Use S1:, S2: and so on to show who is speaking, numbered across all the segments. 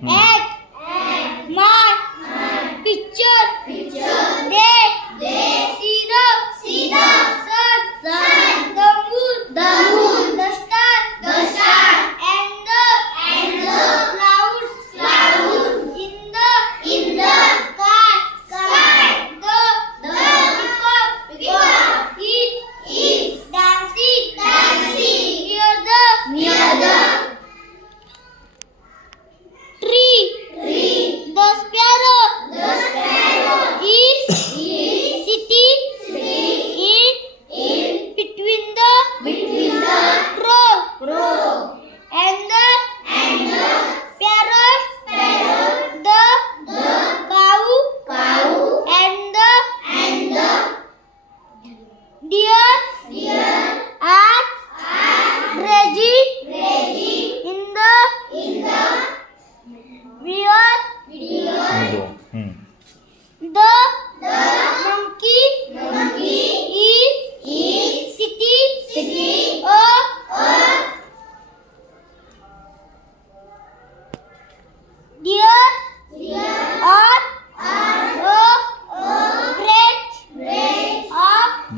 S1: Hmm.
S2: Deer,
S1: at, Reggie, in the, video,
S2: Video. Hmm.
S1: the, monkey,
S2: is,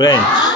S3: Branch.